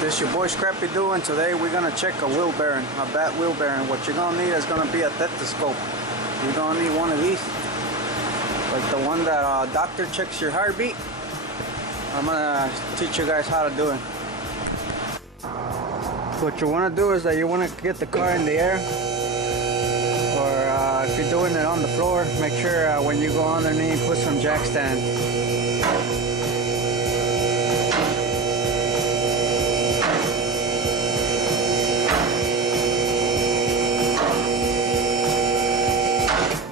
This is your boy Scrappydoo, and today we're gonna check a wheel bearing, a bad wheel bearing. What you're gonna need is gonna be a stethoscope. You're gonna need one of these, like the one that doctor checks your heartbeat. I'm gonna teach you guys how to do it. What you wanna do is that you wanna get the car in the air, or if you're doing it on the floor, make sure when you go underneath, put some jack stand.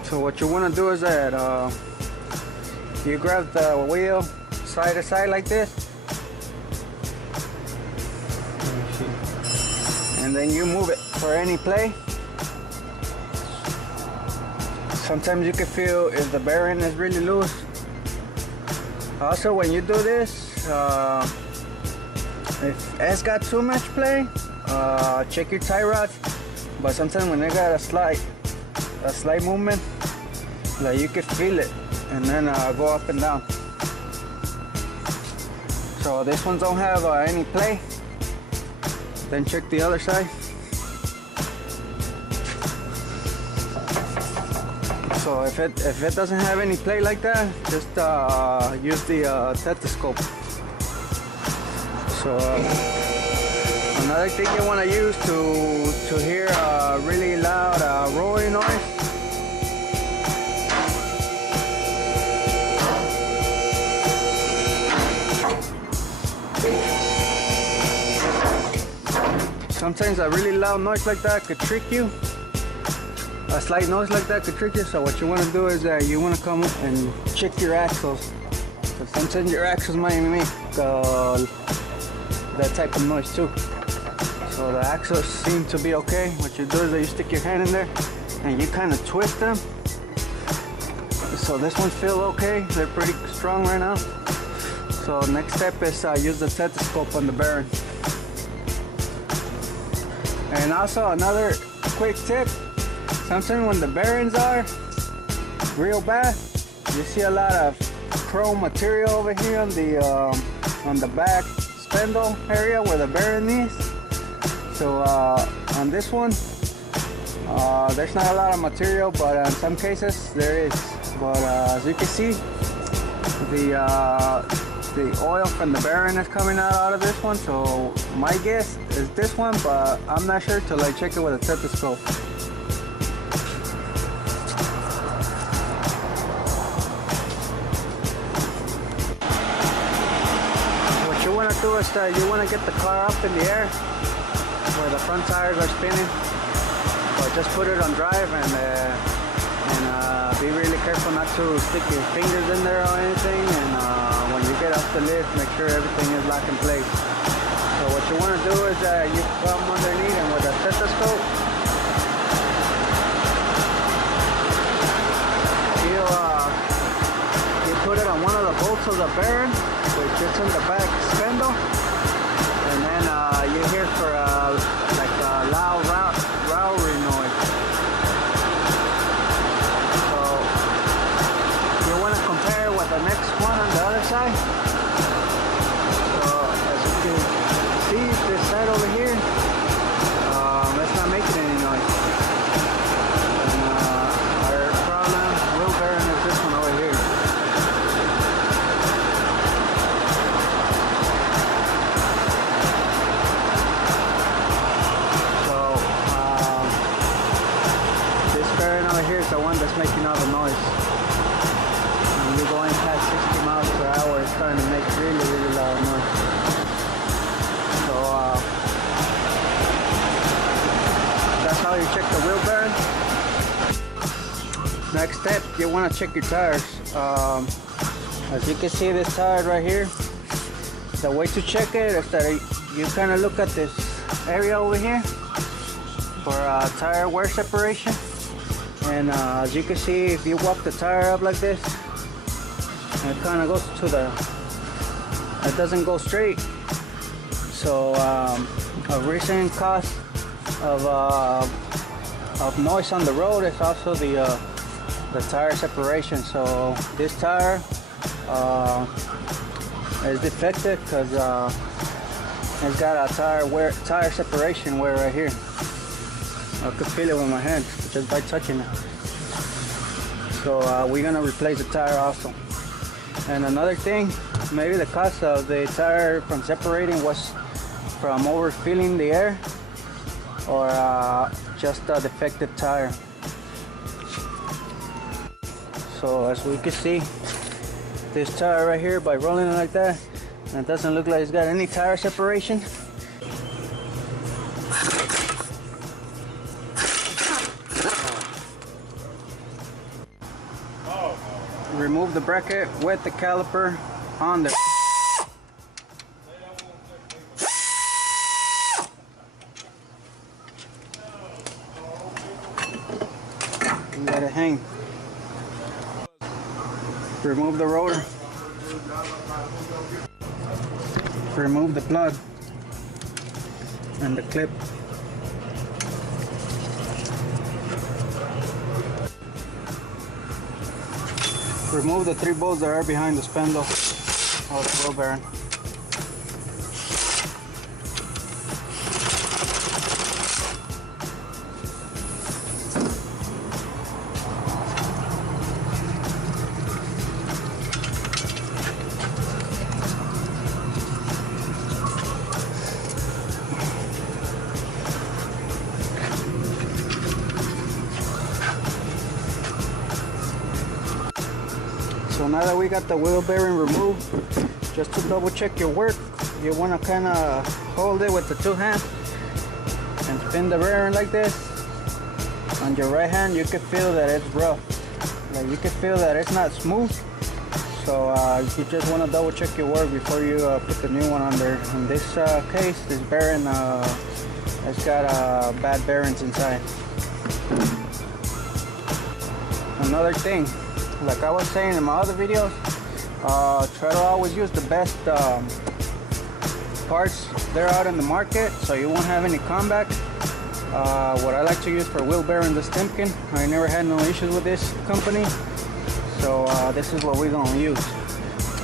So what you want to do is that you grab the wheel side to side like this, and then you move it for any play. Sometimes you can feel if the bearing is really loose. Also, when you do this, if it's got too much play, check your tie rods. But sometimes when they got a slight movement, like you can feel it, and then go up and down. So this one don't have any play. Then check the other side. So if it doesn't have any play like that, just use the stethoscope. So another thing you want to use to hear a really loud roaring noise. Sometimes a really loud noise like that could trick you. A slight noise like that could trick you. So what you want to do is that you want to come and check your axles. So sometimes your axles might make that type of noise too. So the axles seem to be okay. What you do is that you stick your hand in there and you kind of twist them. So this one feels okay. They're pretty strong right now. So next step is use the stethoscope on the bearing. And also another quick tip, sometimes when the bearings are real bad, you see a lot of chrome material over here on the back spindle area where the bearing is. So on this one, there's not a lot of material, but in some cases there is. But as you can see, the oil from the bearing is coming out of this one. So my guess is this one, but I'm not sure till I check it with a stethoscope. What you want to do is that you want to get the car up in the air where the front tires are spinning, but just put it on drive and be really careful not to stick your fingers in there or anything. And when you get off the lift, make sure everything is locked in place. So what you want to do is that you come underneath and with a stethoscope, you put it on one of the bolts of the bearing, which is in the back spindle, and then you hear for like a loud roaring noise. So you want to compare with the next one on the other side. So as you can see, this side over here, it's not making any noise. And our problem wheel bearing is this one over here. So this bearing over here is the one that's making all the noise. When you're going past 60 miles per hour, it's starting to make really, really loud noise. So that's how you check the wheel bearing. Next step, you want to check your tires. As you can see, this tire right here, the way to check it is that you kind of look at this area over here for tire wear separation. And as you can see, if you walk the tire up like this, it kind of goes to it doesn't go straight. So a recent cause of noise on the road is also the tire separation. So this tire is defective because It's got a tire separation wear right here. I could feel it with my hand just by touching it. So we're gonna replace the tire also. And another thing, maybe the cause of the tire from separating was from overfilling the air, or just a defective tire. So as we can see, this tire right here, by rolling it like that, and it doesn't look like it's got any tire separation. Remove the bracket with the caliper on there. And let it hang. Remove the rotor. Remove the plug and the clip. Remove the 3 bolts that are behind the spindle of the wheel bearing. So now that we got the wheel bearing removed, just to double check your work, you want to kind of hold it with the 2 hands and spin the bearing like this. On your right hand, you can feel that it's rough. Like you can feel that it's not smooth. So you just want to double check your work before you put the new one on there. In this case, this bearing has got bad bearings inside. Another thing, like I was saying in my other videos, try to always use the best parts that are out in the market, so you won't have any comeback. What I like to use for wheel bearings is Timken. I never had no issues with this company, so this is what we're going to use.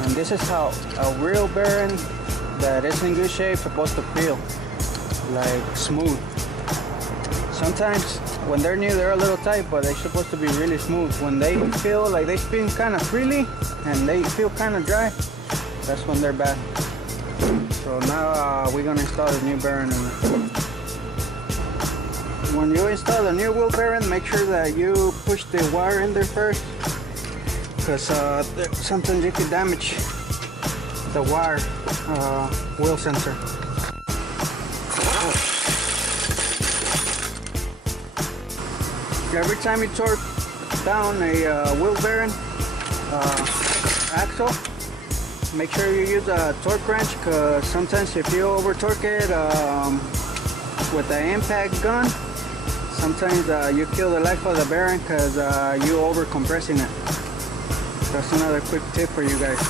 And this is how a real bearing that is in good shape is supposed to feel, like smooth. Sometimes when they're new, they're a little tight, but they're supposed to be really smooth. When they feel like they spin kind of freely and they feel kind of dry, that's when they're bad. So now we're gonna install the new bearing in it. When you install the new wheel bearing, make sure that you push the wire in there first, because sometimes you can damage the wire wheel sensor. Every time you torque down a wheel bearing axle, make sure you use a torque wrench, because sometimes if you over torque it with the impact gun, sometimes you kill the life of the bearing because you over compressing it. That's another quick tip for you guys.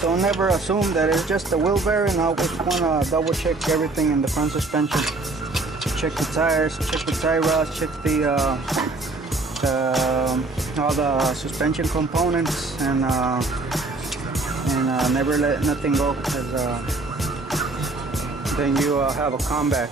Don't ever assume that it's just the wheel bearing. Always want to double check everything in the front suspension. Check the tires, check the tie rods, check all the suspension components, and never let nothing go, because then you have a comeback.